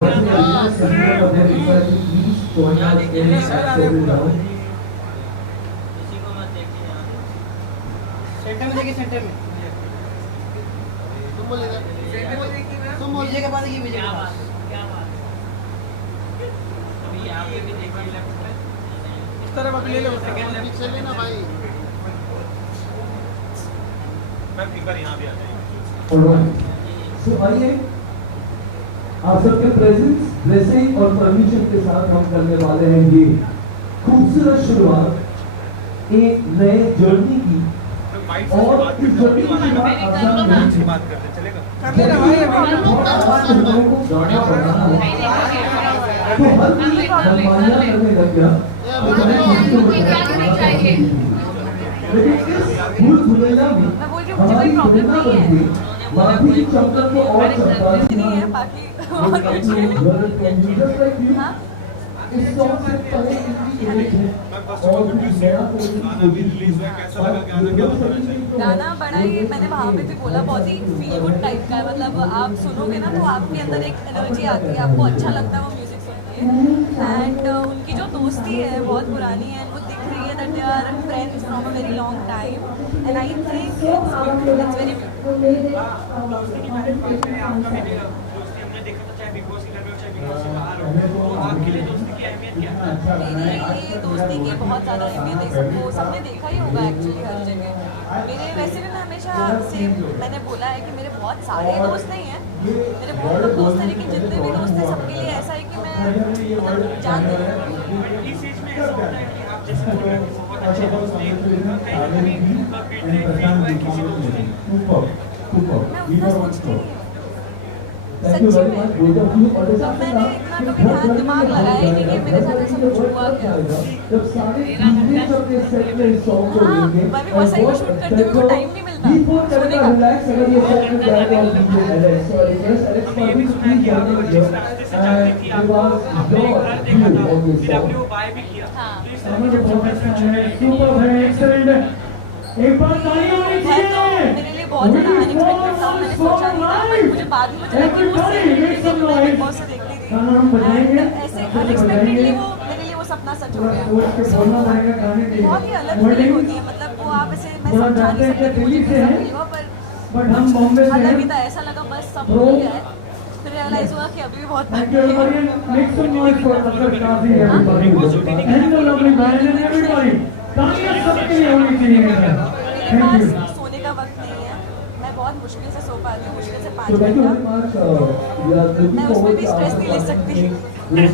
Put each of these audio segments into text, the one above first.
Centre में देखिए, centre में तुम बोलेगा, तुम बोलिए के बाद ये भेजेगा। क्या बात अभी यहाँ पे भी देखिए, इस तरह मत ले लो, सेकंड पीछे लेना भाई। मैं फिंगर यहाँ भी आ जाएगा। तो आइए आप सबके प्रेजेंस, ब्लेसिंग और परमिशन के साथ हम करने वाले हैं ये खूबसूरत शुरुआत एक नए जर्नी की। और इस जर्नी की बात करते चलेगा, कर लेना भाई। तो हर मनमानियां करने लग गया, लेकिन इस भूल भुलैया में हमारी तुलना बनती माफी की चमकन को और चमका नहीं है बाकी इस सॉन्ग से पहले इतनी इमेज है और नया गाना बड़ा ही, मैंने वहाँ पे भी बोला, बहुत ही फील गुड टाइप का है। मतलब आप सुनोगे ना तो आपके अंदर एक एनर्जी आती है, आपको अच्छा लगता है वो म्यूजिक सुन के। एंड उनकी जो दोस्ती है बहुत पुरानी है, वो दिख रही है that they are friends from a very long time and I think it's very मेरी दोस्ती की बहुत ज़्यादा अहमियत है, सबको सबने देखा ही होगा एक्चुअली हर जगह। मेरे वैसे भी मैं हमेशा से मैंने बोला है कि मेरे बहुत सारे दोस्त नहीं हैं, मेरे बहुत लोग दोस्त हैं, लेकिन जितने भी दोस्त हैं सबके लिए ऐसा है कि मैं मतलब जानती हूँ। मैं उतना सोचती नहीं हूँ सच्ची में। तो मैंने इतना कभी ध्यान दिमाग लगाया ही नहीं कि मेरे साथ ऐसा कुछ हुआ क्या। हाँ, मैं भी बस सही शूट करती हूँ, तो टाइम नहीं मिलता सोने का। एक बार तालियां होनी चाहिए। तो मेरे लिए बहुत ज़्यादा अनएक्सपेक्टेड था, मैंने सोचा नहीं था, बट मुझे बाद में मुझे लगा कि वो सेम देखी थी, मैं बिग बॉस से देखती थी एंड ऐसे अनएक्सपेक्टेडली वो मेरे लिए वो सपना सच हो गया। सो बहुत ही अलग फीलिंग होती है, मतलब वो आप ऐसे मैं समझा नहीं सकती कि मुझे कैसा फील हुआ, पर अलग ही था। ऐसा लगा बस सब हो गया है, फिर रियलाइज हुआ कि अभी भी बहुत बाकी है। मेरे पास सोने का वक्त नहीं है, मैं बहुत मुश्किल से सो पाती हूँ, मुश्किल से 5 घंटा। मैं उसमें भी स्ट्रेस नहीं ले सकती। मुझे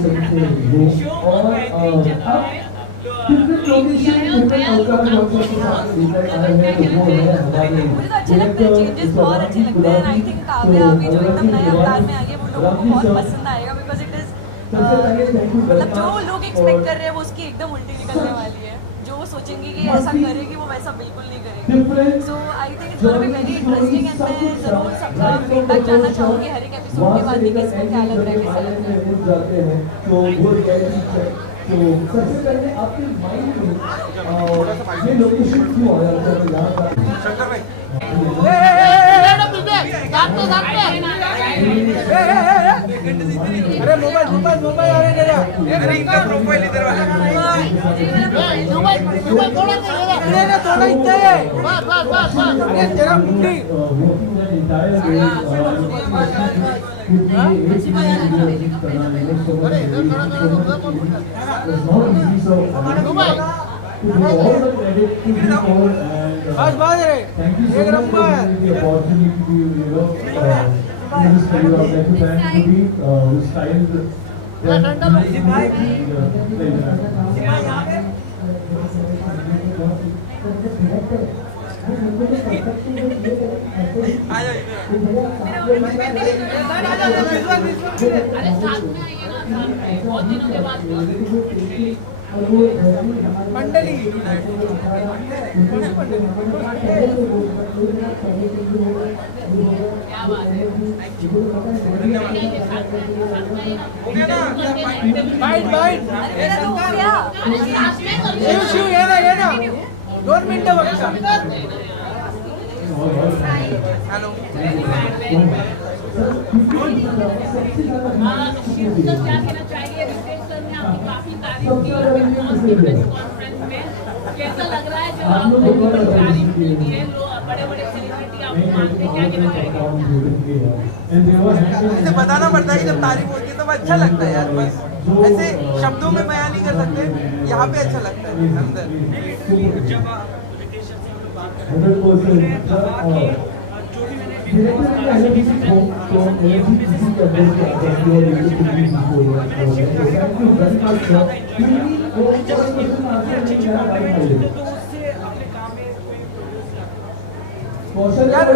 तो अच्छे लगते हैं, चेंजेस बहुत अच्छे लगते हैं। आई थिंक काव्या अभी जो एकदम नए अवतार में आई है वो लोगों को बहुत पसंद आएगा, बिकॉज इट इज मतलब जो लोग एक्सपेक्ट कर रहे हैं वो उसकी एकदम उल्टी निकलने वाली है। जो वो सोचेंगे कि ऐसा करेगी वो वैसा बिल्कुल नहीं करेगी। So I think it's gonna be very interesting and मैं ज़रूर सबका फीडबैक जानना चाहूँगी हर एक एपिसोड के बाद कि किसको क्या लग रहा है, कैसा लग रहा है। तो सबसे पहले आपके माइंड में ये लोकेशन क्यों आया शंकर भाई? अरे मोबाइल मोबाइल मोबाइल आ रहे हैं, अरे इनका प्रोफाइल इधर वाला मोबाइल थोड़ा थोड़ा इतना है, बस बस बस बस ये तेरा मुंडी अरे इधर थोड़ा बस बस रे एक नंबर। अरे साथ में आइए ना, साथ में बहुत दिनों के बाद मंडली क्या बात है, हो गया ना, बाइट बाइट मेरा तो हो गया। शिव शिव ये ना 2 मिनटं बघा। हेलो शिव सर क्या कहना चाहिए? रितेश सर ने आपकी काफी तारीफ की प्रेस कॉन्फ्रेंस में। कैसा लग रहा है जब आपको इतनी बड़ी तारीफ मिलती है? लोग बड़े-बड़े सेलिब्रिटी आपको मानते हैं, क्या कहना चाहिए? इसे बताना पड़ता है कि जब तारीफ होती है तो वो अच्छा लगता है यार, बस ऐसे शब्दों में बयान नहीं कर सकते, यहाँ पे अच्छा लगता है अंदर। जब रितेश सर से हम लोग बात कर रहे थे उन्होंने कहा कि जो भी मैंने बिग बॉस का सीरीज है ये उनमें से सबसे बेस्ट तो उससे अपने काम में कोई प्रोग्रेस यार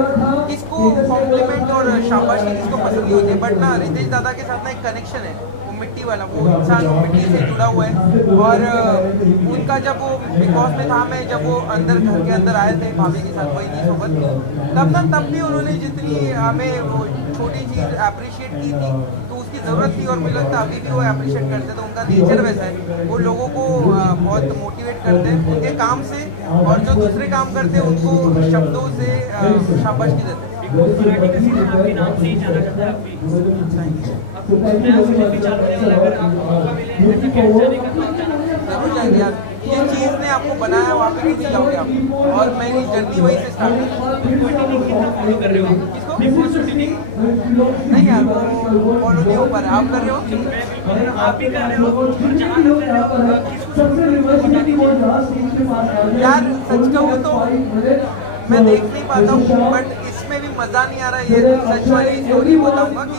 किसको कॉम्प्लीमेंट और शाबाशी किसको पसंद नहीं होती, बट ना रितेश दादा के साथ ना एक कनेक्शन है, वो मिट्टी वाला, वो इंसान वो मिट्टी से जुड़ा हुआ है। और उनका जब वो बिग बॉस में था, मैं जब वो अंदर घर के अंदर आए थे भाभी के साथ वही सोबत, तब भी उन्होंने जितनी हमें वो छोटी चीज़ अप्रिशिएट की थी तो उसकी ज़रूरत थी, और मुझे लगता है अभी भी वो अप्रिशिएट करते हैं। तो उनका नेचर वैसा है, वो लोगों को बहुत मोटिवेट करते हैं उनके काम से, और जो दूसरे काम करते हैं उनको शब्दों से शाबाशी देते हैं। मराठी का सीजन आपके नाम से ही जाना जाता है अभी। अब नया सीजन भी चालू होने वाला है, अगर आपको मौका मिले ऐसे गेस्ट जाने का तो आप जाना जरूर जाएंगे यार, जिस चीज़ ने आपको बनाया वहाँ पे नहीं जाओगे आप, और मेरी जर्नी वहीं से स्टार्ट हुई। फॉलो कर रहे हो किसको? बिग बॉस शूटिंग नहीं यार, वो फॉलो नहीं हो पा रहा, आप कर रहे हो? आप भी कर रहे हो और जहाँ लोग कर रहे हो यार सच कहूँ तो मैं देख नहीं पाता हूँ, बट इसमें भी मजा नहीं आ रहा है। ये सच वाली स्टोरी बताऊंगा कि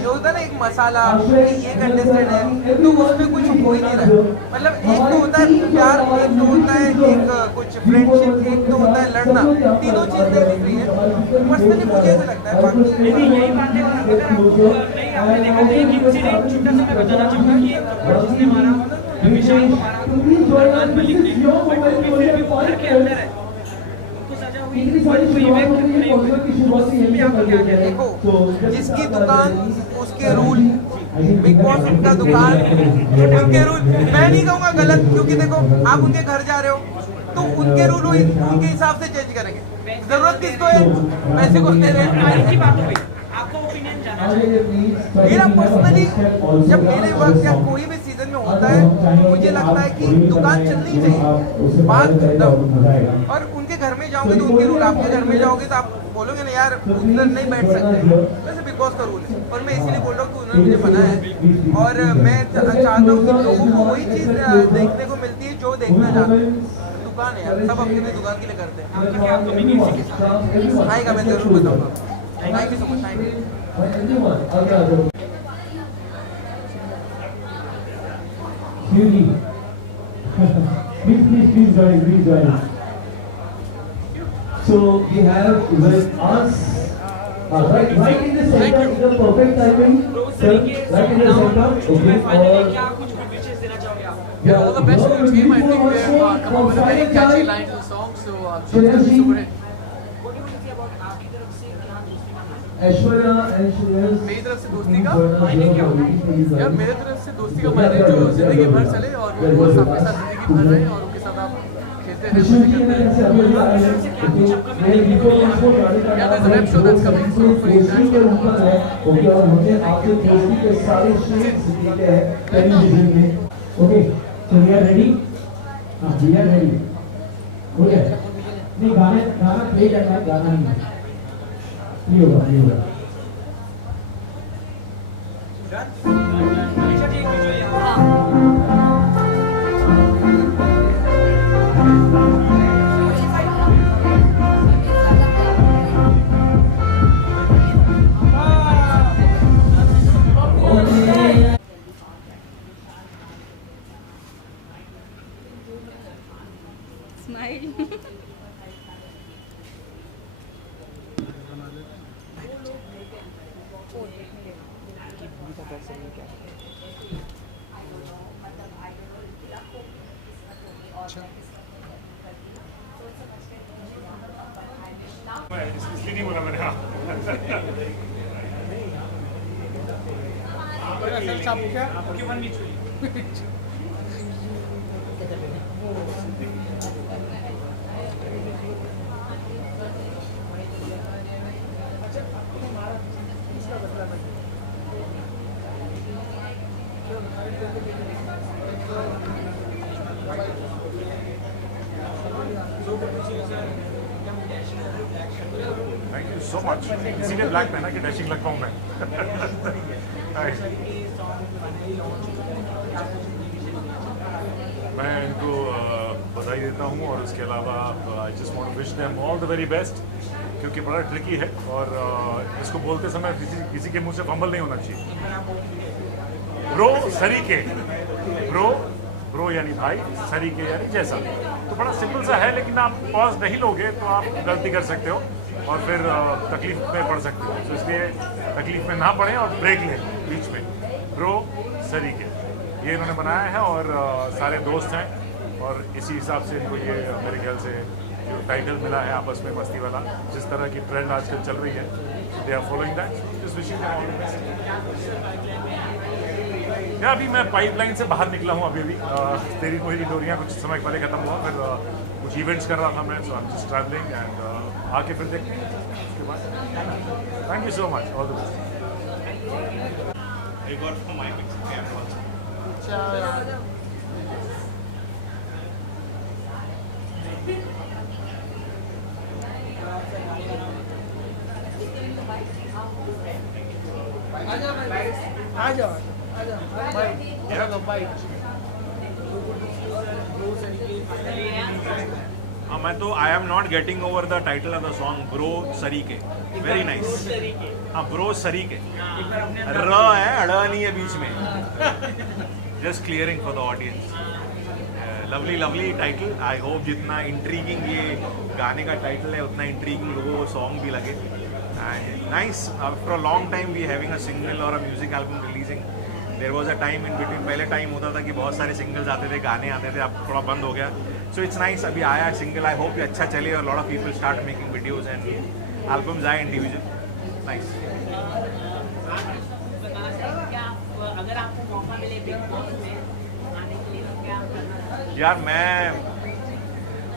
जो होता है ना एक मसाला कि ये कंटेस्टेंट है तो उसमें कुछ हो ही नहीं रहा है। मतलब एक तो होता है प्यार, एक तो होता है एक कुछ फ्रेंडशिप, एक तो होता है लड़ना, तीनों चीज़ नहीं दिख रही है। पर्सनली मुझे ऐसा लगता है। बाकी लेकिन यही बात है, अगर आपको नहीं आपने देखा तो एक इंसिडेंट छोटा सा मैं बताना चाहूँगा कि एक थप्पड़ जिसने मारा विशाल को मारा फरमान मलिक ने, बट वो भी फिर भी वो घर के अंदर है, उनको सजा हुई, बट कोई इवेंट नहीं हुई। भी आपका क्या कहना है? देखो, जिसकी दुकान उसके रूल, बिग बॉस उनका दुकान उनके रूल। मैं नहीं कहूँगा गलत, क्योंकि देखो आप उनके घर जा रहे हो तो उनके रूल उनके हिसाब से चेंज करेंगे। जरूरत किसको है? पैसे को दे रहे हैं। की बात हो गई, आपका ओपिनियन जाना चाहिए। मेरा पर्सनली जब मेरे वक्त या कोई भी सीजन में होता है, मुझे लगता है कि दुकान चलनी चाहिए, बात खत्म। और उनके घर में जाओगे तो उनके रूल, आपके घर में जाओगे तो आप बोलोगे ना यार उधर नहीं बैठ सकते, वैसे बिग बॉस का रूल है। और मैं इसीलिए बोल रहा हूँ कि उन्होंने मुझे बनाया है, और मैं चाहता हूँ कि लोगों को वही चीज़ देखने को मिलती है जो देखना चाहते हैं। दुकान है यार, सब अपनी अपनी दुकान के लिए करते हैं। आपका क्या अपकमिंग इसी के साथ आएगा, मैं जरूर बताऊँगा। Thank you so much, thank you. Please join. So we have with us right in the center, in the perfect timing. तो उस Sir, तरीके से right in the center. Okay. Finally क्या कुछ विशेष देना चाहोगे आप? Yeah, all the best for your team. I think we have come up with a very catchy line to the song, so I'm sure it's going to be super hit. What do you say about आपकी तरफ से क्या दोस्ती का? Aishwarya and Shreyas. मेरी तरफ से दोस्ती का मायने क्या होता है? यार मेरे तरफ से दोस्ती का मायने जो जिंदगी भर चले और वो बस आपके साथ जिंदगी भर रहे और उनके साथ आप खेलते रहे, मजे करते रहे। Yeah, there's a web show that's coming, so hopefully that show will go on. Okay, so we are ready. We are ready. Okay. नहीं गाना प्ले करना है, गाना नहीं प्ले होगा। हमेशा ठीक वीडियो यहाँ स्माइल। इसलिए नहीं बोला मैंने। आपकी वन वीक हुई। Thank you so much. इसीलिए ब्लैक पहना कि डैशिंग लगता हूँ मैं। मैं इनको बधाई देता हूँ और उसके अलावा I just want to wish them all the very best, क्योंकि बड़ा ट्रिकी है और इसको बोलते समय किसी के मुंह से फंबल नहीं होना चाहिए। ब्रो सरीके, ब्रो यानी भाई, सरीके यानी जैसा। तो बड़ा सिंपल सा है, लेकिन आप पॉज नहीं लोगे तो आप गलती कर सकते हो और फिर तकलीफ में पड़ सकते हो। तो इसलिए तकलीफ में ना पड़े और ब्रेक लें बीच में। ब्रो सरीके ये इन्होंने बनाया है और सारे दोस्त हैं और इसी हिसाब से इनको ये मेरे ख्याल से जो टाइटल मिला है आपस में मस्ती वाला, जिस तरह की ट्रेंड आजकल चल रही है, they are following that. This wishing them all the best. या अभी मैं पाइपलाइन से बाहर निकला हूँ अभी तेरी कोई डोरियाँ कुछ समय पहले ख़त्म हुआ, फिर कुछ इवेंट्स कर रहा था मैं, so I am just travelling and आके फिर देखते हैं उसके बाद। Thank you so much, all the best. आ जाओ हाँ, मैं तो I am not getting over the title of the song bro सरीके, वेरी नाइस। हाँ, ब्रो सरीके, र है, अड़ नहीं है बीच में। Just clearing for the audience. Lovely lovely title. I hope जितना इंट्रीगिंग ये गाने का टाइटल है उतना इंट्रीगिंग लोगों को सॉन्ग भी लगे। And nice, after a long time we having a single और a music album releasing. There was a time in between, पहले टाइम होता था कि बहुत सारे सिंगल्स आते थे, गाने आते थे, अब थोड़ा बंद हो गया। सो इट्स नाइस, अभी आया सिंगल। आई होप ये अच्छा चले और lot of people start making videos and albums आए इंडिविजुअल। नाइस। अगर आपको मौका मिले बिग बॉस में आने के लिए तो क्या करना? यार मैं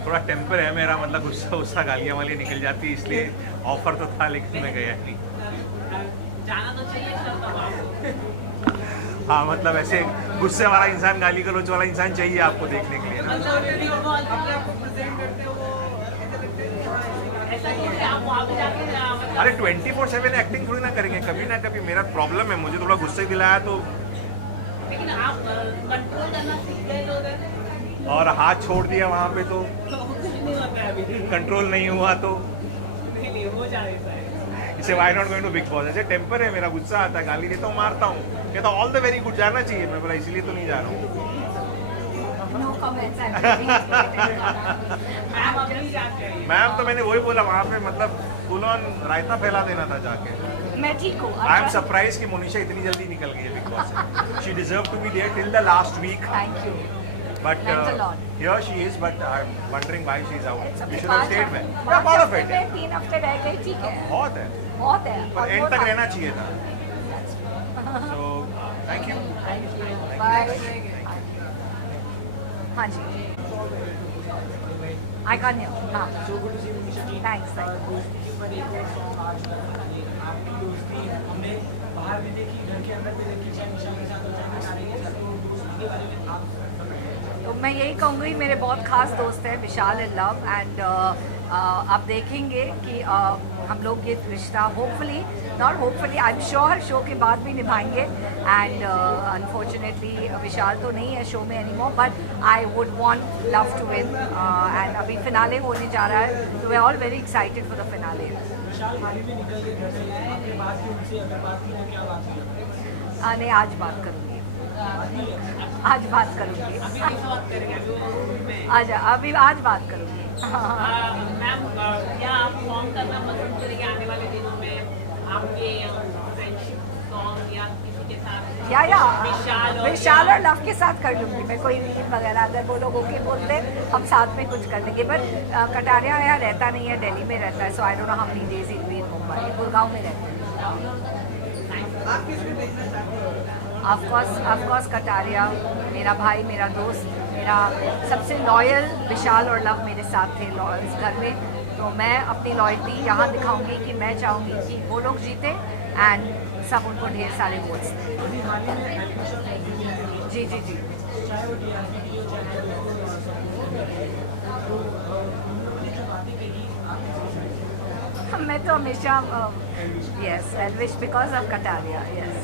थोड़ा टेम्पर है मेरा, मतलब गुस्सा गालियाँ वाली निकल जाती है, इसलिए ऑफर तो था लेकिन मैं गया नहीं। जाना तो चाहिए सर तब आपको। हाँ, मतलब ऐसे गुस्से वाला इंसान, गाली गलौज वाला इंसान चाहिए आपको देखने के लिए ना। मतलब यदि वो अपने आप को प्रेजेंट करते हो वो ऐसा नहीं है कि आप वहाँ पे जाके मतलब अरे 24/7 एक्टिंग थोड़ी ना करेंगे, कभी ना कभी। मेरा प्रॉब्लम है, मुझे थोड़ा गुस्से दिलाया तो, लेकिन आप कंट्रोल करना सीख गए तो उधर और हाथ छोड़ दिया वहाँ पे तो कुछ नहीं होता है अभी। कंट्रोल नहीं हुआ तो नहीं हो जाएगा। इसे why not going to Bigg Boss. ऐसे टेम्पर है मेरा, गुस्सा आता है, गाली देता हूँ, मारता हूँ, कहता ऑल द वेरी गुड, जाना चाहिए। मैं बोला इसीलिए तो नहीं जा रहा हूँ। No comments. मैम अभी जाके आई। मैम तो मैंने वही बोला वहाँ पे, मतलब फुल ऑन रायता फैला देना था जाके। मैं ठीक हूँ। आई एम सरप्राइज कि मोनिशा इतनी जल्दी निकल गई है बिग बॉस से। She deserve to be there till the last week, thank you. but Thanks a lot. here she is, but I'm wondering why she is out. You should have 5 stayed में। Yeah, part of it है। 3 हफ्ते रह गए, ठीक है, बहुत है, बहुत है। पर एंड तक रहना चाहिए था। So thank you। बाय। हाँ जी, आई कैन हियर। हाँ, थैंक्स। आपकी दोस्ती हमने बाहर भी देखी, घर के अंदर भी देखी, चाहे निशा के साथ हो, चाहे निशाने के साथ हो, दोस्ती के बारे में आप तो मैं यही कहूँगी, मेरे बहुत खास दोस्त हैं विशाल एंड लव, एंड आप देखेंगे कि हम लोग ये रिश्ता hopefully, not hopefully, I am sure show के बाद भी निभाएंगे। एंड अनफॉर्चुनेटली विशाल तो नहीं है शो में any more, but I would want love to win. And अभी फिनाले होने जा रहा है, तो we are all very excited for the finale. Vishal हाल ही में निकल के घर से, आपके बात की उनसे अगर बात की तो क्या बात की? नहीं, आज बात करूँगी, आज बात करूँगी। अभी नहीं बात करेंगे, अभी वो रूम में। आज बात करूँगी। मैम क्या आप सॉन्ग करना पसंद करेंगे आने वाले दिनों में? आपके फ्रेंडशिप सॉन्ग या किसी के साथ? या विशाल और लव के साथ कर लूँगी मैं, कोई रील वगैरह अगर वो लोग ओके बोलते हैं हम साथ में कुछ कर लेंगे। बट कटारिया यहाँ रहता नहीं है, दिल्ली में रहता है, so I don't know how many days in Mumbai, Gurgaon में रहता है। ऑफ कोर्स कटारिया मेरा भाई, मेरा दोस्त, मेरा सबसे लॉयल विशाल और लव मेरे साथ थे इस घर में। तो मैं अपनी लॉयल्टी यहाँ दिखाऊंगी कि मैं चाहूँगी कि वो लोग जीते एंड सब उनको ढेर सारे वोट्स दें। जी जी जी। चाहे वो टीआरपी की हो चाहे वो उन्होंने जो बातें कही आप मैं तो हमेशा yes I wish because of Kataria yes.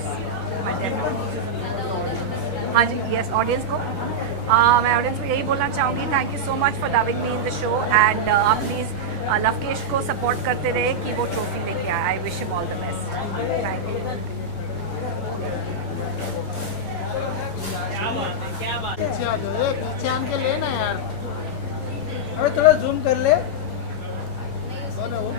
हाँ जी यस ऑडियंस को मैं ऑडियंस को यही बोलना चाहूँगी thank you so much for loving me in the show and आप प्लीज़ लवकेश को सपोर्ट करते रहे कि वो ट्रॉफी लेके आए। I wish him all the best. Thank you. क्या बात है। पीछे आ जाओ, पीछे आन के लेना यार। अरे थोड़ा जूम कर ले। बोलो वो।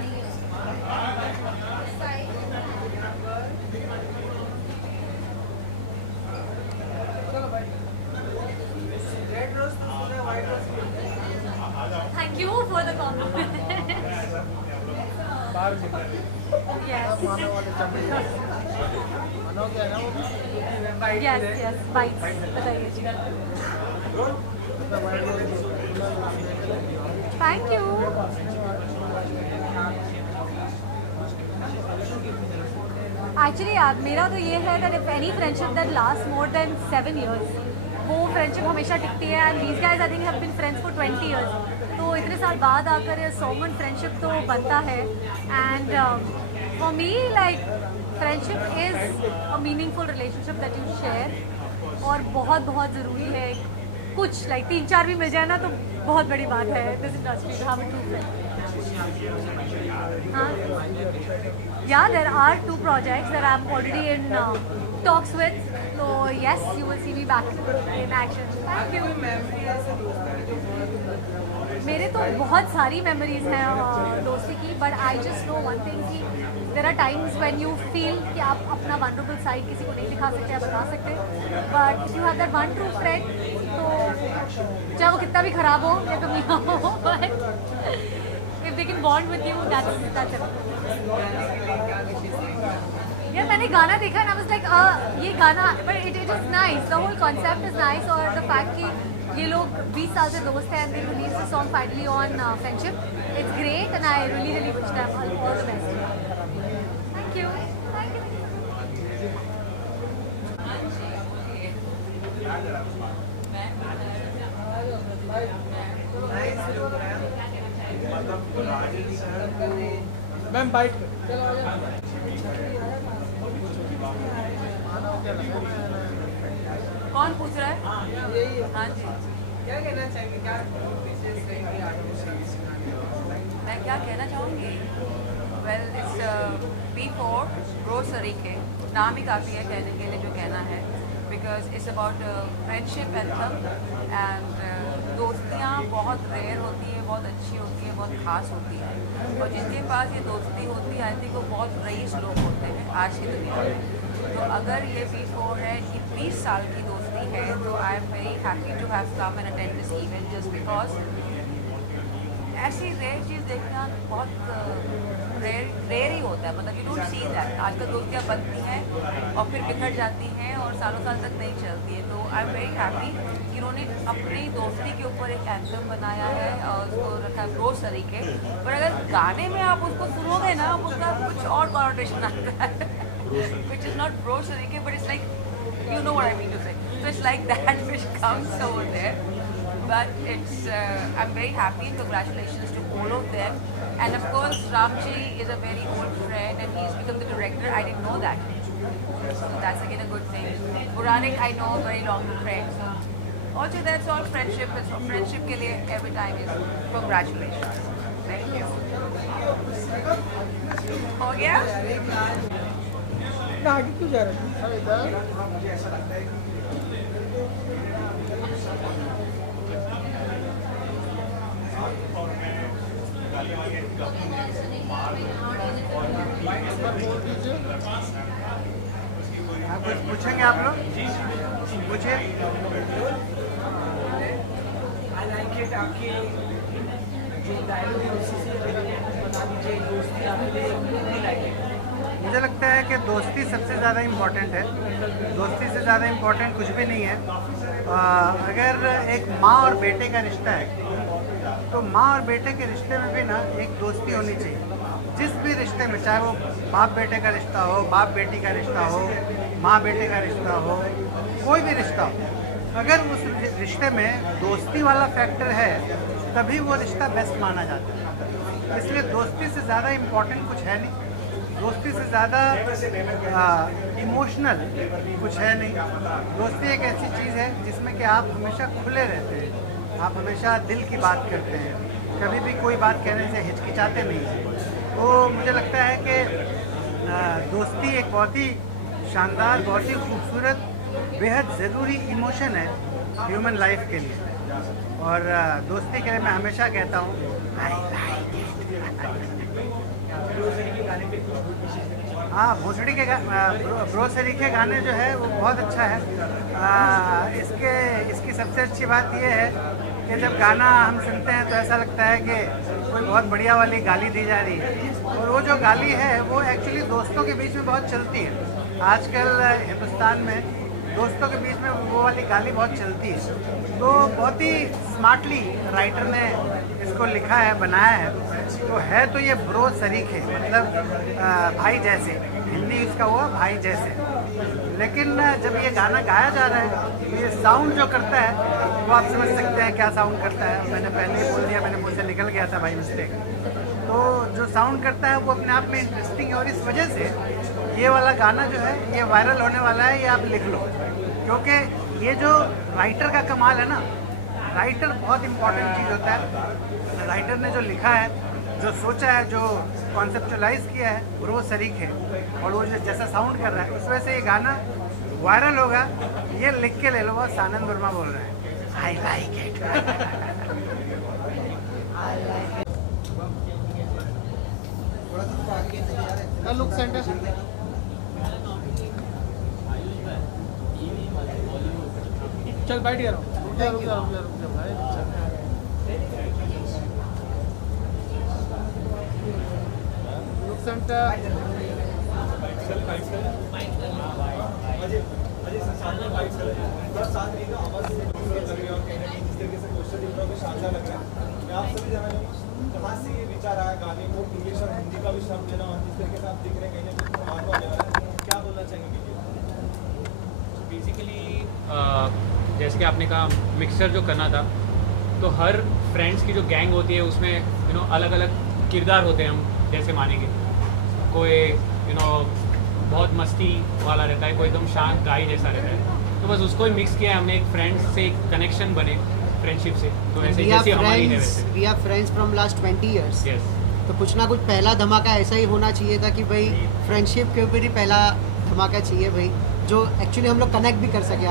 Thank you for the compliment. Yes. मानो वाले चमड़े। मानो क्या है ना वो? Yes, yes. Bites. बताइए जी. Thank you. Actually, मेरा तो ये है that if any friendship that lasts more than 7 years, वो फ्रेंडशिप हमेशा टिकती है and these guys I think have been friends for 20 years. तो इतने साल बाद आकर ये सॉन्ग फ्रेंडशिप तो बनता है and for me like friendship is a meaningful relationship that you share और बहुत बहुत ज़रूरी है। कुछ लाइक 3-4 भी मिल जाए ना तो बहुत बड़ी बात है this industry to have a true friend. Yeah, there are 2 projects that I'm already in talks with. So yes, you will see me back in action. Thank you. मेरे तो बहुत सारी मेमोरीज हैं दोस्ती की but I just know one thing कि there are times when you feel कि आप अपना वनरेबल साइड किसी को नहीं दिखा सकते या बता सकते but if you have that one true friend तो चाहे वो कितना भी खराब हो या कमियां हो but if they can bond with you that's यार मैंने गाना देखा ना आई वाज लाइक ये गाना but it is nice the whole concept is nice और द फैक्ट कि ये लोग 20 साल से दोस्त हैं and they release the song finally on friendship it's great and I really wish them all the best. Thank you. Ma'am bite कौन पूछ रहा है? हाँ जी क्या कहना चाहेंगे क्या मैं क्या कहना चाहूँगी वेल इट्स B4 ग्रोसरी के नाम ही काफ़ी है कहने के लिए जो कहना है because it's about friendship anthem and दोस्तियाँ बहुत रेयर होती है बहुत अच्छी होती है बहुत खास होती है और जिनके पास ये दोस्ती होती है आई थिंक वो बहुत रईस लोग होते हैं आज की दुनिया में। तो अगर ये B4 है कि 20 साल की दोस्ती है तो I am very happy to have come and attend this event just because ऐसी रेयर चीज़ देखना बहुत रेयर ही होता है मतलब यू डोंट सी दैट। आजकल दोस्तियाँ बनती हैं और फिर बिखर जाती हैं और सालों साल तक नहीं चलती है। तो आई एम वेरी हैप्पी कि इन्होंने अपनी दोस्ती के ऊपर एक एंथम बनाया है और उसको रखा है ग्रोसरी के पर अगर गाने में आप उसको सुनोगे ना उसका कुछ और कॉन्टेशन आता है which is not grocery but it's like you know what I mean to say so it's like that which comes over there but it's I'm very happy and congratulations to all of them and of course Ramji is a very old friend and he's become the director. I didn't know that so that's again a good thing. Puranik I know very long friend so also that's all friendship is friendship के लिए every time is congratulations. Thank you. हो गया ना आगे क्यों जा रहे हैं? कुछ पूछेंगे आप लोग? पूछिए। आई लाइक इट आपके जो डायलॉग है उसी से बता दीजिए दोस्ती आपके लिए कितनी लाइक है? मुझे लगता है कि दोस्ती सबसे ज़्यादा इम्पोर्टेंट है। दोस्ती से ज़्यादा इम्पोर्टेंट कुछ भी नहीं है। अगर एक माँ और बेटे का रिश्ता है तो माँ और बेटे के रिश्ते में भी ना एक दोस्ती होनी चाहिए। जिस भी रिश्ते में चाहे वो बाप बेटे का रिश्ता हो, बाप बेटी का रिश्ता हो, माँ बेटे का रिश्ता हो, कोई भी रिश्ता समझता हूँ। अगर उस रिश्ते में दोस्ती वाला फैक्टर है तभी वो रिश्ता बेस्ट माना जाता है। इसलिए दोस्ती से ज़्यादा इम्पोर्टेंट कुछ है नहीं, दोस्ती से ज़्यादा इमोशनल कुछ है नहीं। दोस्ती एक ऐसी चीज़ है जिसमें कि आप हमेशा खुले रहते हैं, आप हमेशा दिल की बात करते हैं, कभी भी कोई बात कहने से हिचकिचाते नहीं हैं। तो मुझे लगता है कि दोस्ती एक बहुत ही शानदार, बहुत ही खूबसूरत, बेहद ज़रूरी इमोशन है ह्यूमन लाइफ के लिए। और दोस्ती के लिए मैं हमेशा कहता हूँ हाँ, भोसड़ी के ब्रो सरीखे गाने जो है वो बहुत अच्छा है। इसकी सबसे अच्छी बात ये है कि जब गाना हम सुनते हैं तो ऐसा लगता है कि कोई बहुत बढ़िया वाली गाली दी जा रही है, और वो जो गाली है वो एक्चुअली दोस्तों के बीच में बहुत चलती है। आजकल हिंदुस्तान में दोस्तों के बीच में वो वाली गाली बहुत चलती है। तो बहुत ही स्मार्टली राइटर ने इसको लिखा है, बनाया है। तो है तो ये ब्रो सरीखे, मतलब भाई जैसे, हिंदी इसका हुआ भाई जैसे। लेकिन जब ये गाना गाया जा रहा है तो ये साउंड जो करता है वो आप समझ सकते हैं क्या साउंड करता है। मैंने पहले ही बोल दिया, मैंने मुझसे निकल गया था भाई मिस्टेक। तो जो साउंड करता है वो अपने आप में इंटरेस्टिंग है, और इस वजह से ये वाला गाना जो है ये वायरल होने वाला है, ये आप लिख लो। क्योंकि ये जो राइटर का कमाल है ना, राइटर बहुत इम्पोर्टेंट चीज़ होता है। राइटर ने जो लिखा है, जो सोचा है, जो कॉन्सेप्चुलाइज किया है, वो सरीख है, और वो जैसा साउंड कर रहा है उस वजह से ये गाना वायरल होगा। ये लिख के ले लो, बहुत सानंद वर्मा बोल रहे हैं, I like it. Look centre चल बैठ गया भाई। लुक सेंटर आप सभी जाना कहाँ से ये विचार आया गाने को इंग्लिश और हिंदी का भी शब्द लेना, और जिस तरीके से आप दिख रहे हैं कहीं ना कहीं क्या बोलना चाहेंगे? बेसिकली जैसे कि आपने कहा मिक्सचर जो करना था, तो हर फ्रेंड्स की जो गैंग होती है उसमें अलग अलग किरदार होते हैं। हम जैसे मानेंगे कोई बहुत मस्ती वाला रहता है, कोई एकदम शांत गाय जैसा रहता है। तो बस उसको ही मिक्स किया है हमने, एक फ्रेंड्स से एक कनेक्शन बने फ्रेंडशिप से। तो वैसे जैसे हमारी है वैसे we are friends from last 20 years। Yes, तो कुछ ना कुछ पहला धमाका ऐसा ही होना चाहिए था कि भाई फ्रेंडशिप के ऊपर ही पहला धमाका चाहिए भाई, जो एक्चुअली हम लोग कनेक्ट भी कर सके।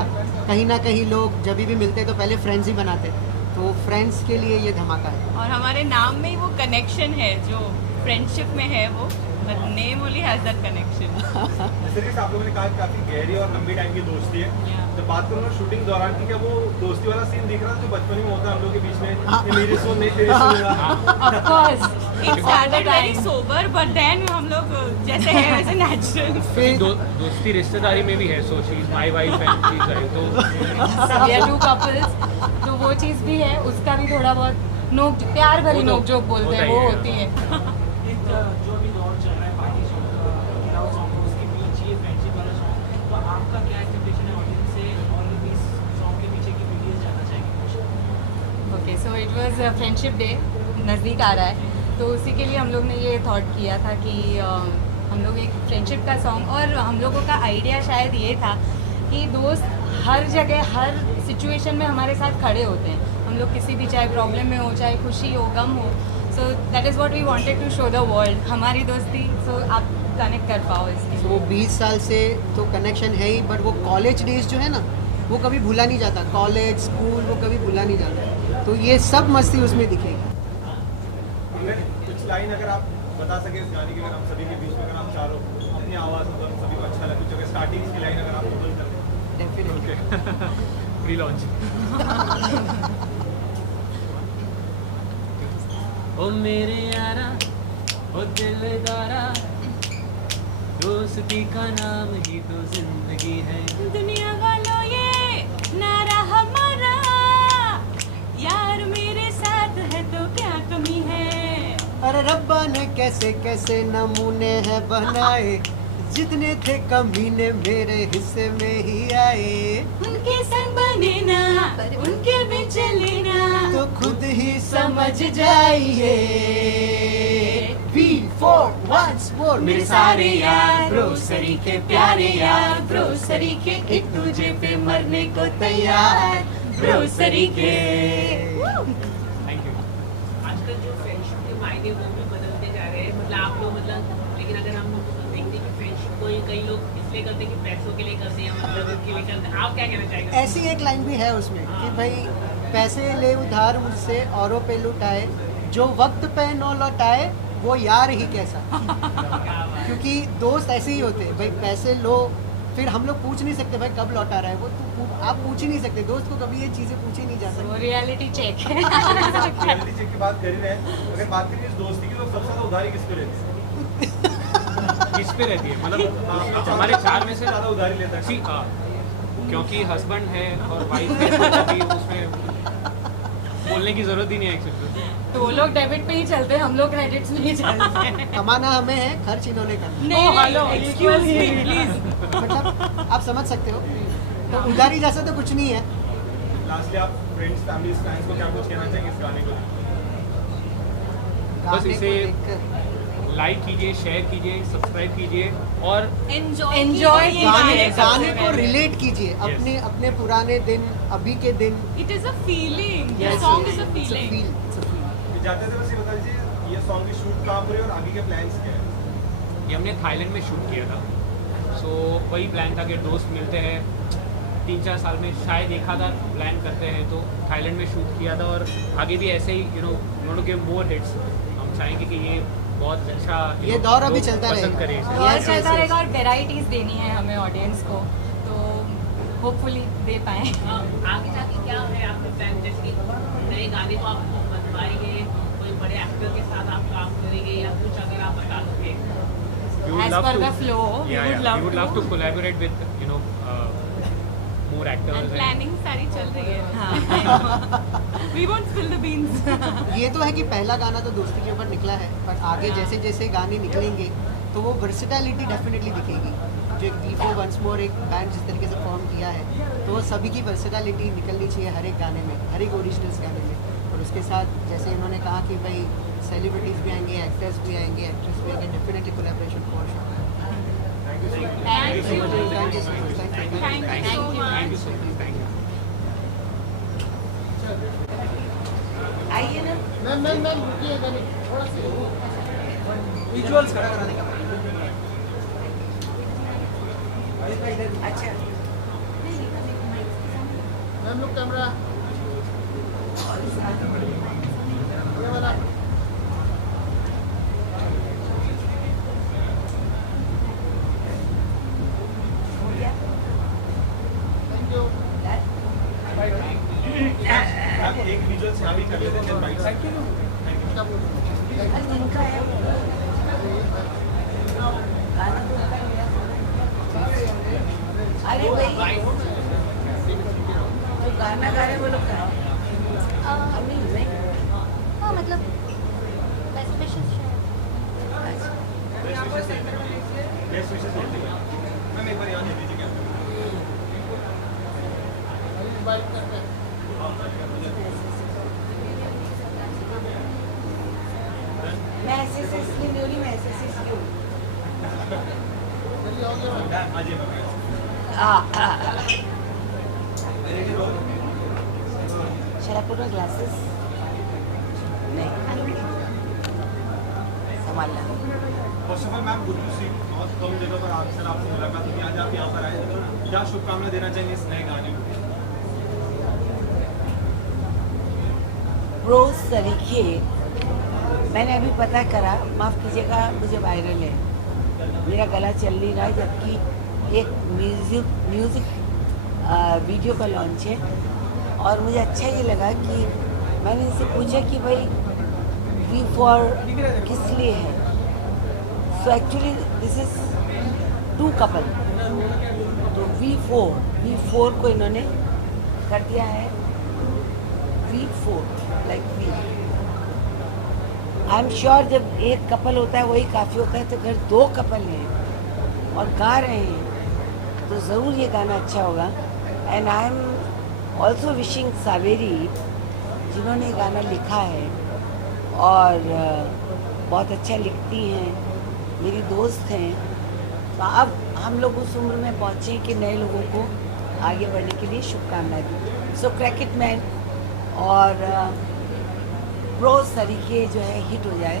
कहीं ना कहीं लोग जब भी मिलते तो पहले फ्रेंड्स ही बनाते, तो फ्रेंड्स के लिए ये धमाका है। और हमारे नाम में ही वो कनेक्शन है जो फ्रेंडशिप में है, वो name only has that connection. जैसे आप लोगों ने कहा काफी गहरी और लंबी टाइम की दोस्ती है। जब बात करूँ शूटिंग दौरान की, क्या वो दोस्ती वाला सीन दिख रहा है जो बचपन में होता है हम लोग के बीच में, ये मेरी सुन नहीं तेरी सुन? Of course it started very sober, but then हम लोग जैसे है वैसे नेचुरल। दोस्ती रिश्तेदारी में भी है, so she is my wife and she is I, तो वी आर टू कपल्स, तो वो चीज़ भी है, उसका भी थोड़ा बहुत नोक प्यार भरी नोक जोक बोलते हैं वो होती है। जो अभी दौर चल रहा है पार्टी सॉन्ग, उसके बीच ये फ्रेंडशिप वाला सॉन्ग, तो आपका क्या एक्सपेक्टेशन है ऑडियंस से, और इस सॉन्ग के पीछे की वीडियोस जानना चाहेंगे? Okay, so it was friendship day नज़दीक आ रहा है, तो उसी के लिए हम लोग ने ये थॉट किया था कि हम लोग एक फ्रेंडशिप का सॉन्ग, और हम लोगों का आइडिया शायद ये था कि दोस्त हर जगह हर सिचुएशन में हमारे साथ खड़े होते हैं। हम लोग किसी भी, चाहे प्रॉब्लम में हो, चाहे खुशी हो, गम हो, so that is what we wanted to show the world, हमारी दोस्ती। सो आप कनेक्ट कर पाओ इसके। वो 20 साल से तो कनेक्शन है ही, बट वो कॉलेज डेज जो है ना वो कभी भूला नहीं जाता। कॉलेज स्कूल वो कभी भूला नहीं जाता, तो ये सब मस्ती उसमें दिखेगी। कुछ लाइन अगर आप बता सके इस गाने के, अगर हम सभी के बीच में, अगर आप चारों अपनी आवाज़ मतलब सभी को अच्छा लगे, कुछ अगर स्टार्टिंग की लाइन अगर आप बोल कर प्री लॉन्च। ओ मेरे यारा, ओ दिलदारा, दोस्ती का नाम ही तो जिंदगी है। दुनिया वालों ये नारा हमारा, यार मेरे साथ है तो क्या कमी है। अरे रब्बा ने कैसे कैसे नमूने हैं बनाए, जितने थे कमीने मेरे हिस्से में ही आए। उनके संग बज जाइए V4 once more मेरे सारे यार ग्रोसरी के प्यारे यार ग्रोसरी के एक दूजे पे मरने को तैयार ग्रोसरी के। आजकल जो फ्रेंडशिप के मायने वो भी बदलते जा रहे हैं, मतलब आप लोग मतलब, लेकिन अगर हम देखते हैं कि फ्रेंडशिप को कई लोग इसलिए करते हैं कि पैसों के लिए करते हैं, मतलब उसके लिए करते हैं, आप क्या कहना चाहेंगे? ऐसी एक लाइन भी है उसमें कि भाई पैसे ले उधार मुझसे औरों पे लुटाए, जो वक्त पे न लौटाए वो यार ही कैसा। क्योंकि दोस्त ऐसे ही होते हैं भाई, पैसे लो फिर हम लोग पूछ नहीं सकते भाई कब लौटा रहा है वो, आप पूछ ही नहीं सकते, दोस्त को कभी ये चीजें पूछी नहीं जा सकती। रियलिटी चेक रियलिटी चेक की बात कर ही रहे हैं, अगर बात करें इस दोस्ती की तो सबसे ज्यादा उधारी किस पे रहती है? किस पे रहती है मतलब हमारे चार में से ज्यादा उधारी लेता है? क्योंकि हस्बैंड है और वाइफ है तो कभी उसमें बोलने की जरूरत ही नहीं है एक्चुअली। तो वो लोग डेबिट पे ही चलते हैं, हम लोग क्रेडिट्स में ही चलते हैं। कमाना हमें है, खर्च इन्होंने करना। नहीं, हेलो, एक्सक्यूज मी प्लीज। मतलब आप समझ सकते हो, तो उधारी जैसा तो कुछ नहीं है। लास्टली आप फ्रेंड्स, फैमिली, फैंस को क्या कुछ कहना चाहेंगे इस गाने को? बस इसे लाइक कीजिए, शेयर कीजिए, सब्सक्राइब कीजिए और एंजॉय गाने को रिलेट कीजिए अपने अपने पुराने दिन, अभी के दिन। It is a feeling, Yes, song yes, is a it's a feeling. feel, it's a feel. जाते थे बस ये बता दीजिए, ये सॉन्ग की शूट कहाँ पर है और आगे के प्लान्स क्या है? ये हमने थाईलैंड में शूट किया था। सो वही प्लान था कि दोस्त मिलते हैं 3-4 साल में, शायद एक आधा प्लान करते हैं, तो थाईलैंड में शूट किया था और आगे भी ऐसे ही want to give more hits. हम चाहेंगे कि ये बहुत अच्छा ये दौर अभी चलता पसंद करें इसे। और चलता रहेगा और वेराइटीज देनी है हमें ऑडियंस को, तो होपफुली दे पाए। आगे जाके क्या है आपके प्लान? जैसे कि नए गाने को आप बनवाएंगे, कोई बड़े एक्टर के साथ आप काम करेंगे या कुछ, अगर आप बता सके? As per the flow, we would love to collaborate with more actors. Planning सारी चल रही है। We won't spill the beans. ये तो है कि पहला गाना तो दोस्ती के ऊपर निकला है, पर आगे जैसे जैसे गाने निकलेंगे तो वो वर्सेटैलिटी डेफिनेटली दिखेगी। जो एक V4 वंस मोर एक बैंड जिस तरीके से फॉर्म किया है, तो वो सभी की वर्सेटैलिटी निकलनी चाहिए हर एक गाने में, हर एक ओरिजिनल्स गाने में। और उसके साथ जैसे इन्होंने कहा कि भाई सेलिब्रिटीज़ भी आएंगे, एक्टर्स भी आएंगे, एक्ट्रेस भी आएंगे, definitely collaboration for sure. Thank you so much. Thank you so much. Thank you so much. आइए ना मैम रुकिएगा नहीं, थोड़ा सा विजुअल्स खड़ा कराने का। अच्छा मैम लोग कैमरा ये वाला आप एक विजुअल्स यहाँ भी कर लेते हैं बाइक साइड के अरे भाई गाना गा रहे वो लोग का हाँ मतलब बेस्ट विशेस होती है मैम, एक बार यहाँ दे दीजिए मैं ऐसे इसलिए नहीं हो रही, मैं ऐसे इसलिए हूँ। Shall I put on glasses? नहीं संभालना। First of all ma'am, good to see बहुत कम जगह पर आपसे मुलाकात हुई, आज आप यहाँ पर आए, क्या शुभकामनाएं देना चाहेंगे इस नए गाने को? रोज सरीखे मैंने अभी पता करा, माफ़ कीजिएगा मुझे वायरल है, मेरा गला चल नहीं रहा है, जबकि एक म्यूज़िक वीडियो का लॉन्च है। और मुझे अच्छा ये लगा कि मैंने इनसे पूछा कि भाई V4 किस लिए है। So actually this is 2 couple, तो V4 को इन्होंने कर दिया है V4 like we. I am sure जब एक कपल होता है वही काफ़ी होता है, तो अगर 2 कपल हैं और गा रहे हैं तो ज़रूर ये गाना अच्छा होगा। And I am also wishing Saveri जिन्होंने गाना लिखा है और बहुत अच्छा लिखती हैं, मेरी दोस्त हैं। तो अब हम लोग उस उम्र में पहुँचे कि नए लोगों को आगे बढ़ने के लिए शुभकामनाएं। सो क्रैक इट मैन और प्रो तरीके जो है हिट हो जाए,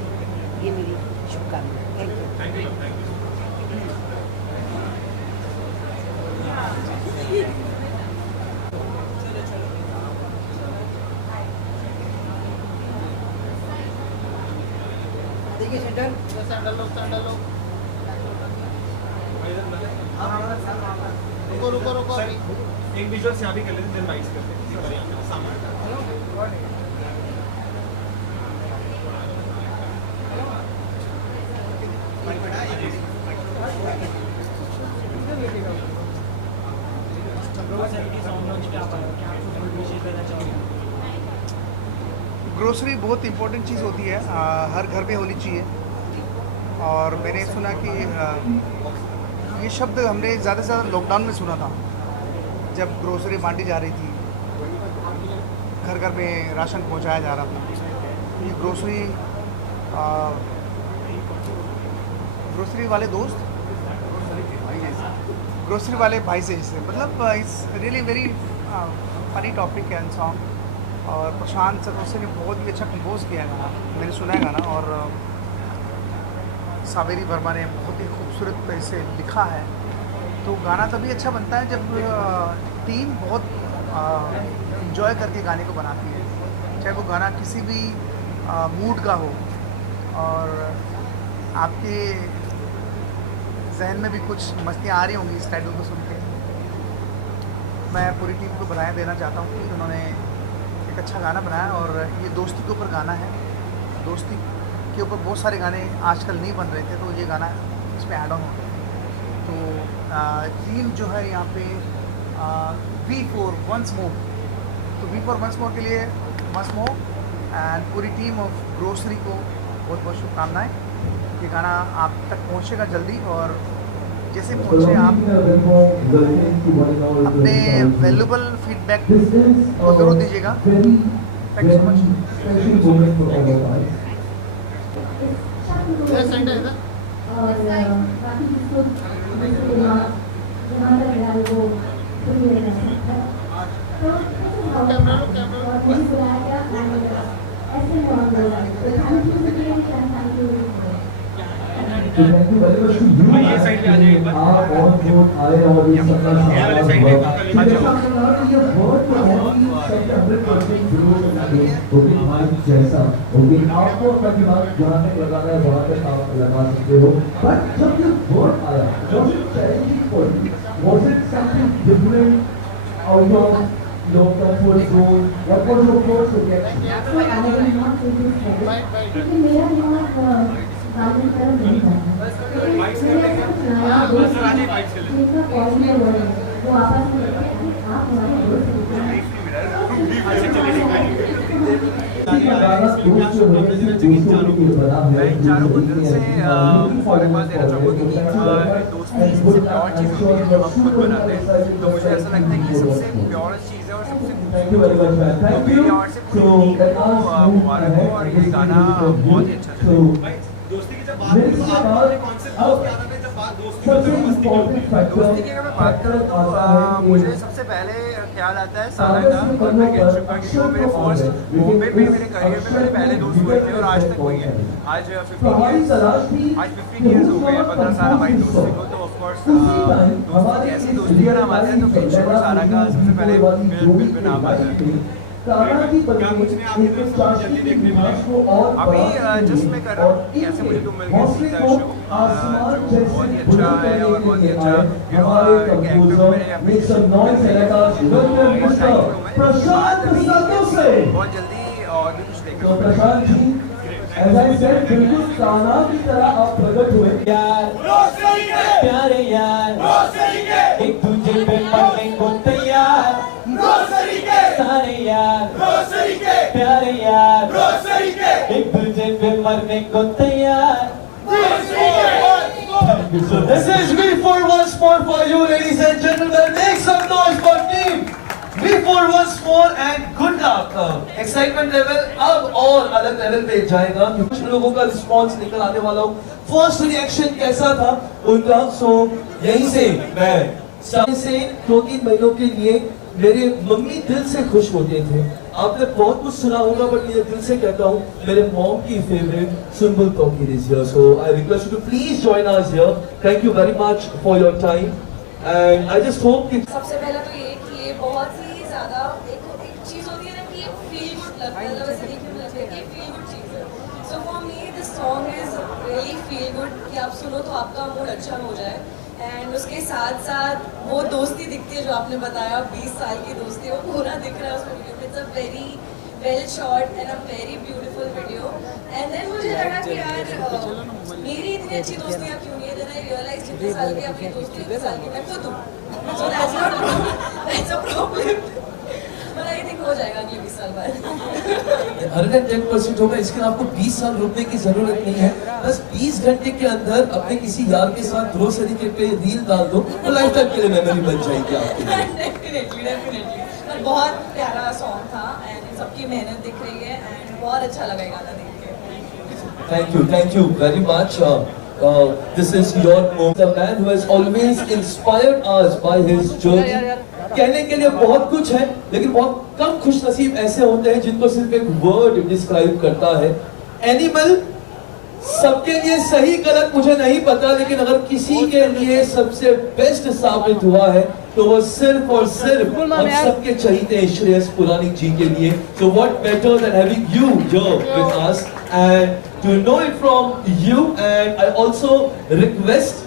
ये मेरी शुभकामनाएं। Thank you. देखिए सेंटर सैंडल लो रुको एक विजुअल से यहाँ भी कर लेते हैं, माइक्स करते हैं सामने। ग्रोसरी बहुत इम्पोर्टेंट चीज़ होती है, हर घर में होनी चाहिए। और मैंने सुना कि ये शब्द हमने ज़्यादा से ज़्यादा लॉकडाउन में सुना था, जब ग्रोसरी बांटी जा रही थी, घर घर में राशन पहुंचाया जा रहा था। ये ग्रोसरी वाले दोस्त, ग्रोसरी वाले भाई से जैसे, मतलब it's really very funny topic and song. और प्रशांत सतोसे ने बहुत ही अच्छा कंपोज किया है गाना, मैंने सुना है गाना। और सावेरी वर्मा ने बहुत ही खूबसूरत तरह से लिखा है। तो गाना तभी अच्छा बनता है जब टीम बहुत इंजॉय करके गाने को बनाती है, चाहे वो गाना किसी भी मूड का हो और आपके जहन में भी कुछ मस्तियाँ आ रही होंगी इस टाइटल को सुन के। मैं पूरी टीम को बधाई देना चाहता हूँ कि उन्होंने एक अच्छा गाना बनाया। और ये दोस्ती के ऊपर गाना है, दोस्ती के ऊपर बहुत सारे गाने आजकल नहीं बन रहे थे, तो ये गाना इसमें ऐड ऑन हो गया। तो टीम जो है यहाँ पे V4 वंस मोर, तो V4 वंस मोर के लिए वंस मोर एंड पूरी टीम ऑफ ग्रोसरी को बहुत बहुत शुभकामनाएँ। ये गाना आप तक पहुँचेगा जल्दी, और जैसे पहुँचे आप अपने वैल्यूबल फीडबैक को जरूर दीजिएगा। Thank you so much. ये साइड पे आ जाइए, आप और जो आए और ये सब वाले साइड पे जैसा आपको अपना दिमाग जहाँ तक लगाना है वहाँ तक आप लगा सकते हो। बट जब ये वर्ड आया, was it challenging for you? Was it something different out of your comfort zone? What was your first reaction? I will not say this क्योंकि मेरा दिमाग गाने की तरफ नहीं जाता। जिनका पॉजिटिव वर्ड है वो आपस में लेते हैं, आप हमारे दोस्त मैं इन चारों को दिल से मुबारकबाद देना चाहूँगा, क्योंकि दोस्ती सबसे प्योर चीज़ होती है जब हम खुद बनाते हैं। तो मुझे ऐसा लगता है कि सबसे प्योर चीज़ है और सबसे तो मेरी और से पूरी टीम को मुबारक हो। और ये गाना बहुत ही अच्छा है। दोस्ती की जब बात करूँ तो आपने कॉन्सेप्ट क्या था जब बात दोस्ती की अगर मैं बात करूँ तो मुझे सबसे पहले ख्याल आता है सारा का और मैं कह चुका कि वो मेरे फर्स्ट बॉम्बे में मेरे करियर में मेरे पहले दोस्त हुए थे और आज तक वही है। आज 15 ईयर्स हो गए हैं, 15 साल हमारी दोस्ती को। तो ऑफकोर्स दोस्ती ऐसी दोस्ती अगर हम आते हैं तो फ्रेंडशिप और सारा का सबसे पहले बिल पे नाम आता है। क्या कुछ ने आपकी तरफ से जल्दी देखने मिला? अभी जस्ट मैं कर रहा हूँ कि ऐसे मुझे तुम मिल गए सीधा शो, जो बहुत ही अच्छा है और बहुत ही अच्छा एक्टर को मैंने अपनी बहुत जल्दी और भी कुछ देखना। As I said, बिल्कुल कान्हा की तरह आप प्रकट हुए। यार प्यारे यार एक दूजे पे पड़ने को तैयार, सारे यार प्यारे यार एक दूजे पे मरने को तैयार। So this is V4 once more for you, ladies and gentlemen. Make some noise for team V4 once more and good luck. Excitement level अब और अलग लेवल पे जाएगा क्योंकि कुछ लोगों का रिस्पांस निकल आने वाला हो. फर्स्ट रिएक्शन कैसा था उनका? सो यहीं से मैं से 2-3 महीनों के लिए मेरे मम्मी दिल से खुश होते थे. आपने बहुत कुछ सुना होगा बट ये दिल से कहता हूँ मेरे मॉम की favourite Sunbul Tauqir is here. So I request you to please join us here. Thank you very much for your time and I just hope कि सबसे पहले तो ये बहुत ही ज़्यादा एक चीज़ होती है ना कि फील गुड लगता है, मतलब ऐसे देखने में लगता है कि फील गुड चीज़ है. So for me this song is really feel good कि आप सुनो तो आपका मूड अच्छा हो जाए. एंड उसके साथ साथ वो दोस्ती दिखती है जो आपने बताया 20 साल की दोस्ती, वो पूरा दिख रहा है उस वीडियो में. It's a very well shot and a very beautiful video. And then मुझे लगा कि यार मेरी इतनी अच्छी दोस्तियाँ क्यों नहीं है. देन आई रियलाइज जितने साल की आपकी दोस्ती उतने साल की मैं खुद हूँ. So that's a problem. पर आई थिंक हो जाएगा अगले 20 साल बाद. 110% होगा. इसके लिए आपको 20 साल रुकने की जरूरत नहीं है. बस 20 घंटे के अंदर अपने किसी यार के साथ ग्रोसरी के पे रील डाल दो तो लाइफ टाइम के लिए मेमोरी बन जाएगी आपके लिए. डेफिनेटली पर बहुत प्यारा सॉन्ग था एंड सबकी मेहनत दिख रही है एंड बहुत अच्छा लगा ये गाना देख के. Thank you very much. This is your moment. The man who has always inspired us by his journey. कहने के लिए बहुत कुछ है लेकिन बहुत कम खुश नसीब ऐसे होते हैं जिनको सिर्फ एक वर्ड डिस्क्राइब करता है. एनिमल सबके लिए सही गलत मुझे नहीं पता, लेकिन अगर किसी के लिए सबसे बेस्ट साबित हुआ है तो वो सिर्फ और सिर्फ हम सबके चहीते हैं श्रेयस पुराणिक जी के लिए. So what better than having you here with us and to know it from you. And I also request.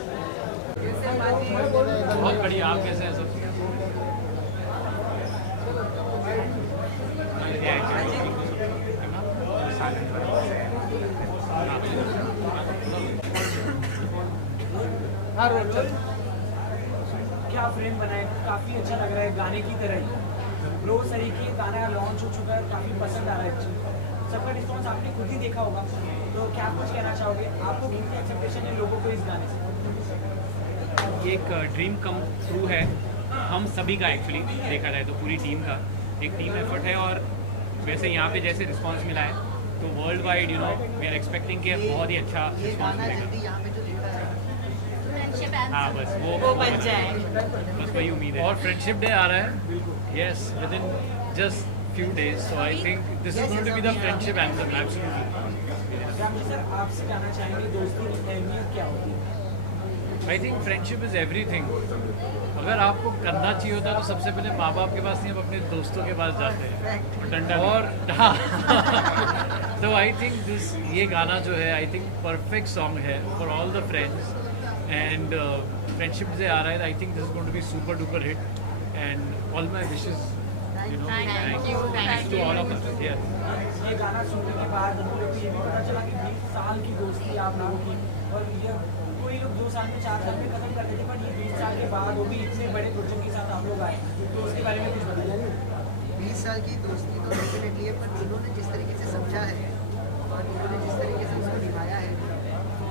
बहुत बढ़िया. आप कैसे हैं सब? हाँ रोल क्या फ्रेम बनाए, काफ़ी अच्छा लग रहा है गाने की तरह ही. ब्रो सरीके गाना लॉन्च हो चुका है, काफ़ी पसंद आ रहा है. एक्चुअली सबका रिस्पॉन्स आपने खुद ही देखा होगा, तो क्या कुछ कहना चाहोगे? आपको कितनी एक्सेप्टेशन है लोगों को इस गाने से? ये एक ड्रीम कम ट्रू है हम सभी का. एक्चुअली देखा जाए तो पूरी टीम का एक टीम एफर्ट है. और वैसे यहाँ पे जैसे रिस्पांस मिला है तो worldwide we are expecting कि बहुत ही अच्छा रिस्पांस मिलेगा. हाँ बस वो बन जाए, बस वही उम्मीद है. और फ्रेंडशिप डे आ रहा है. Yes with in just few days, so I think this is going to be the friendship anthem. Absolutely. Sir आपसे जानना चाहेंगे दोस्ती की अहमियत क्या होती है? I think friendship is everything. अगर आपको करना चाहिए होता तो सबसे पहले माँ बाप के पास नहीं, हम अपने दोस्तों के पास जाते हैं डंडा. और तो आई थिंक ये गाना जो है आई थिंक परफेक्ट सॉन्ग है for all the friends. And friendship से आ रहा है. I think this is going to be super duper hit and all my wishes to all of us. Yes. ये गाना सुनने के बाद हम लोग को ये भी पता चला कि 20 साल की दोस्ती आप लोगों की, और ये कोई लोग 2 साल में 4 साल में खत्म कर देते, पर ये 20 साल के बाद वो भी इतने बड़े प्रोजेक्ट के साथ आप लोग आए, तो उसके बारे में कुछ बताइए. 20 साल की दोस्ती तो डेफिनेटली है, पर इन्होंने जिस तरीके से समझा है और इन्होंने जिस तरीके से उसको निभाया है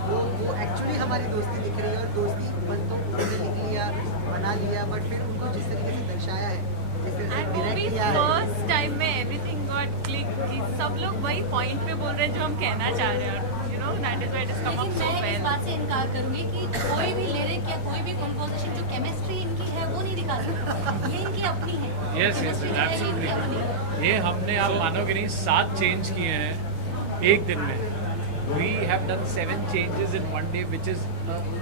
वो एक्चुअली हमारी दोस्ती दिख रही है. और दोस्ती बन तो हमने लिख लिया, बना लिया, बट फिर उनको जिस तरीके से दर्शाया है फर्स्ट टाइम में एवरीथिंग गॉट क्लिक कि सब लोग वही पॉइंट पे बोल रहे हैं जो हम कहना चाह रहे हैं. You know that is why it is come up so well. इस बात से इनकार करूंगी कि कोई भी लिरिक या कोई भी कंपोजिशन जो केमिस्ट्री इनकी है वो नहीं दिखा सकता. ये इनकी अपनी है. Yes yes absolutely. ये हमने आप मानोगे नहीं 7 चेंज किए हैं एक दिन में. We have done 7 changes in one day which is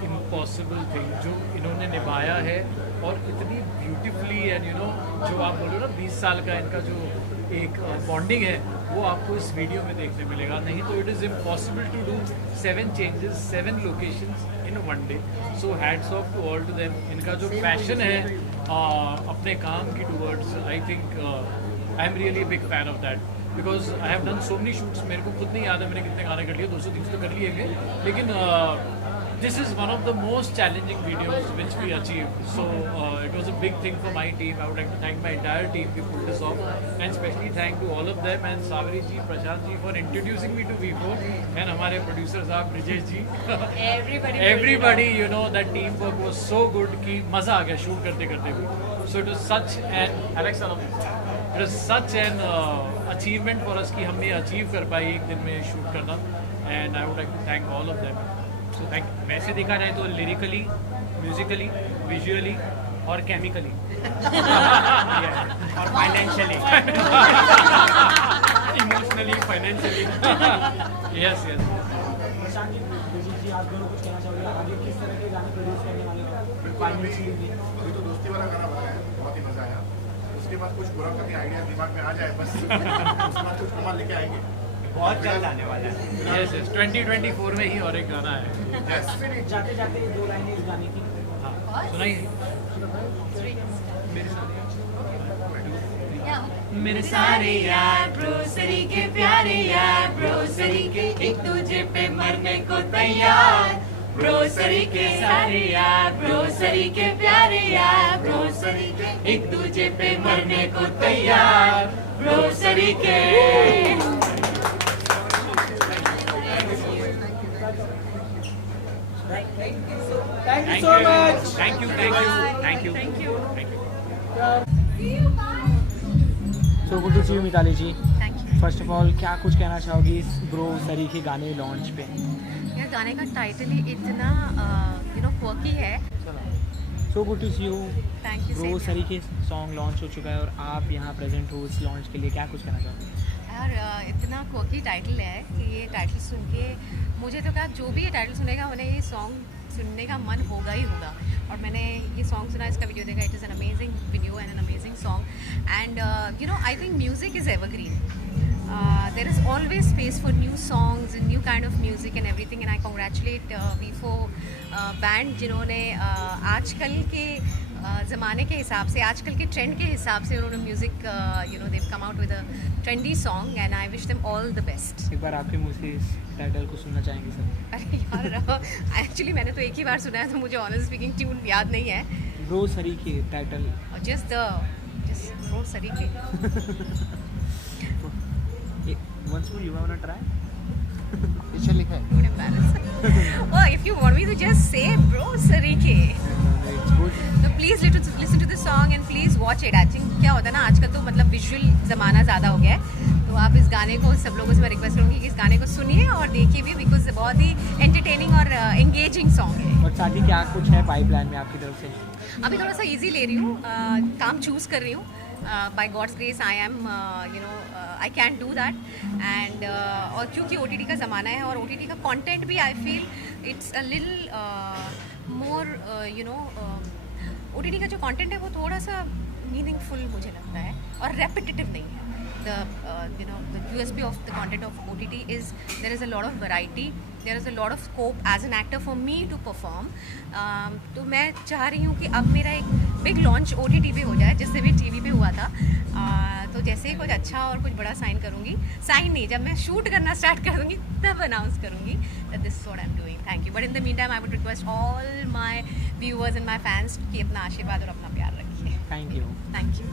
impossible thing जो इन्होंने निभाया है. और इतनी ब्यूटीफुली एंड जो आप बोलो ना 20 साल का इनका जो एक बॉन्डिंग है वो आपको इस वीडियो में देखने मिलेगा. नहीं तो it is impossible to do 7 changes 7 locations in one day. So hats off to all to them. इनका जो पैशन है अपने काम की towards, I think I am really big fan of that because I have done so many shoots. मेरे को खुद नहीं याद है मैंने कितने गाने कर लिए, 200-300 तो कर लिए, लेकिन this is one of the most challenging videos which we achieved. So it was a big thing for my team. I would like to thank my entire team who pulled this off, and especially thank to all of them and Saveri ji, Prashant ji for introducing me to V4, and हमारे producer साहब Brijesh ji. Everybody, you know, that teamwork was so good कि मजा आ गया shoot करते करते भी. So it was such an achievement for us कि हमने achieve कर पाए एक दिन में shoot करना, and I would like to thank all of them. So thank. वैसे देखा जाए तो lyrically, musically, visually और chemically और financially, emotionally, financially. Yes. आप दोनों कुछ कहना चाहोगे आगे किस तरह के गाने प्रोड्यूस करने वाले हो? अभी तो दोस्ती वाला गाना बनाया है, बहुत ही मजा आया। उसके बाद कुछ पूरा करके आइडिया दिमाग में आ जाए बस उसके बाद कुछ कमाल लेके आएंगे। बहुत जल्द आने वाला है। Yes, 2024 में ही और एक गाना है। जाते जाते 2 लाइनें इस गाने की सुनाइए। मेरे सारे यार ब्रोसरी के प्यारे यार, ब्रोसरी के एक दूजे पे मरने को तैयार, ब्रोसरी के सारे यार, ब्रोसरी के प्यारे यार, ब्रोसरी के एक दूजे पे मरने को तैयार, ब्रोसरी के। Thank you so much. Thank you. So good to see you, Mitali ji. Thank you. First of all, क्या कुछ कहना चाहोगी इस ब्रोसरी के गाने लॉन्च पे? यार गाने का टाइटल ही इतना क्वर्की है। So good to see you। Thank you, ब्रोसरी के सॉन्ग लॉन्च हो चुका है और आप यहाँ प्रेजेंट हो इस लॉन्च के लिए, क्या कुछ कहना चाहोगे? यार इतना क्वर्की टाइटल है कि ये टाइटल सुन के मुझे तो क्या, जो भी ये टाइटल सुनेगा उन्हें ये सॉन्ग सुनने का मन होगा ही होगा। और मैंने ये सॉन्ग सुना, इसका वीडियो देखा। It is an amazing video and an amazing song, and I think music is evergreen. There is always space for new songs, new kind of music and everything, and I congratulate V4 band जिन्होंने आजकल के ज़माने के हिसाब से, आजकल के trend के हिसाब से उन्होंने music they've come out with a trendy song, and I wish them all the best. एक बार आपके मुँह से इस टाइटल को सुनना चाहेंगे सर? अरे यार एक्चुअली मैंने तो एक ही बार सुना है, तो मुझे ऑनेस्ट स्पीकिंग ट्यून याद नहीं है। ब्रोसरी के टाइटल जस्ट ब्रोसरी के। Once more, you wanna try? पीछे लिखा है। Good embarrassed. Oh, if you want me to just say ब्रोसरी के, तो please listen to the song and please watch it. I think क्या होता है ना, आजकल तो मतलब विजुअल ज़माना ज़्यादा हो गया है, तो आप इस गाने को, सब लोगों से मैं रिक्वेस्ट करूँगी कि इस गाने को सुनिए और देखिए भी, बिकॉज बहुत ही एंटरटेनिंग और एंगेजिंग सॉन्ग है। और साथ ही क्या कुछ है पाइपलाइन में आपकी तरफ से? अभी थोड़ा सा इजी ले रही हूँ, काम चूज़ कर रही हूँ। By God's grace I am I can do that, and और क्योंकि OTT का ज़माना है और OTT का कंटेंट भी I feel it's a little more OTT का जो कंटेंट है वो थोड़ा सा मीनिंगफुल मुझे लगता है और रेपिटेटिव नहीं है। The USP of the content of OTT is there is a lot of variety, there is a lot of scope as an actor for me to perform. तो मैं चाह रही हूँ कि अब मेरा एक बिग लॉन्च OTT पे हो जाए, जिससे भी TV पे हुआ था। तो जैसे ही कुछ अच्छा और कुछ बड़ा साइन करूँगी, साइन नहीं, जब मैं शूट करना स्टार्ट कर दूँगी तब अनाउंस करूँगी that this is what I'm doing. Thank you. But in the meantime, I would request all my viewers and my fans कि अपना आशीर्वाद और अपना प्यार रखिए। Thank you. Thank you.